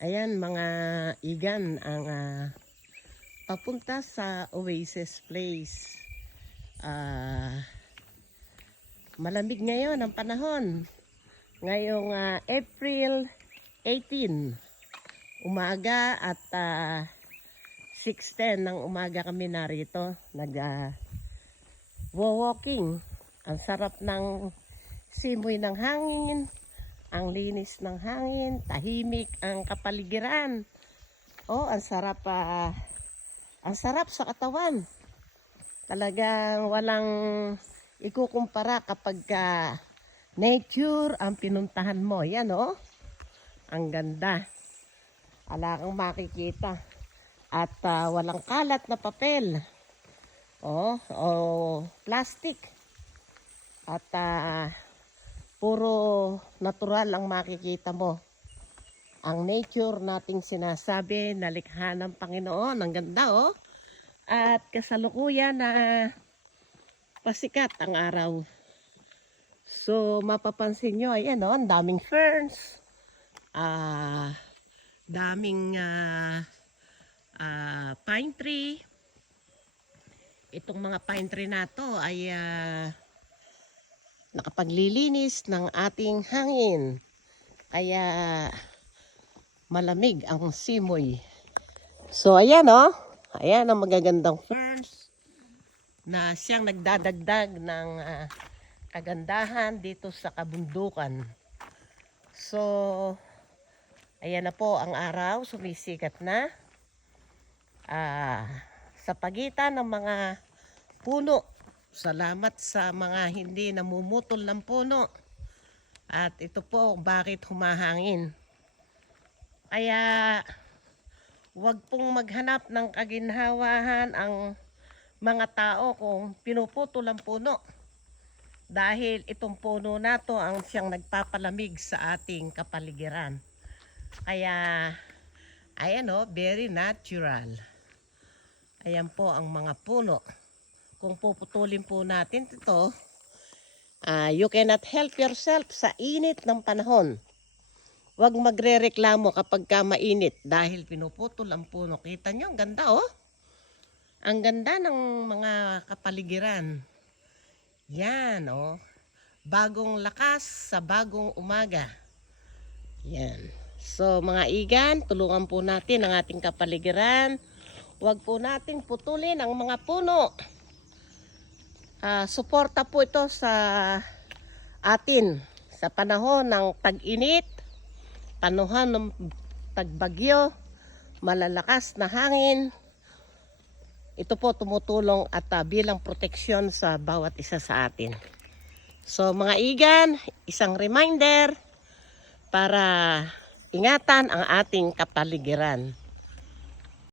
Ayan mga igan ang papunta sa Oasis Place. Malamig ngayon ang panahon. Ngayong April 18, umaga at 6:10 ng umaga kami narito. Walking. Ang sarap ng simoy ng hangin. Ang linis ng hangin, tahimik ang kapaligiran. Oh, ang sarap sa katawan. Talagang walang ikukumpara kapag nature ang pinuntahan mo. Yan oh. Ang ganda. Wala kang makikita. At walang kalat na papel. Plastic. At puro natural ang makikita mo. Ang nature nating sinasabi na likha ng Panginoon. Ang ganda oh. At kasalukuyan na pasikat ang araw. So mapapansin nyo, ayan oh, ang daming ferns. Daming pine tree. Itong mga pine tree na to ay nakapaglilinis ng ating hangin. Kaya malamig ang simoy. So ayan oh. Ayan ang magagandang ferns na siyang nagdadagdag ng kagandahan dito sa kabundukan. So ayan na po ang araw, sumisikat na. Sa pagitan ng mga puno. Salamat sa mga hindi namumutol ng puno. At ito po bakit humahangin. Kaya wag pong maghanap ng kaginhawahan ang mga tao kung pinuputol ang puno. Dahil itong puno na to ang siyang nagpapalamig sa ating kapaligiran. Kaya ayan o, very natural. Ayan po ang mga puno. Kung puputulin po natin ito, you cannot help yourself sa init ng panahon. Huwag magre-reklamo kapag mainit dahil pinuputol ang puno. Kita nyo, ang ganda oh. Ang ganda ng mga kapaligiran. Yan oh. Bagong lakas sa bagong umaga. Yan. So mga igan, tulungan po natin ang ating kapaligiran. Huwag po natin putulin ang mga puno. Suporta po ito sa atin sa panahon ng tag-init, panahon ng tagbagyo, malalakas na hangin. Ito po tumutulong at bilang proteksyon sa bawat isa sa atin. So mga igan, isang reminder para ingatan ang ating kapaligiran.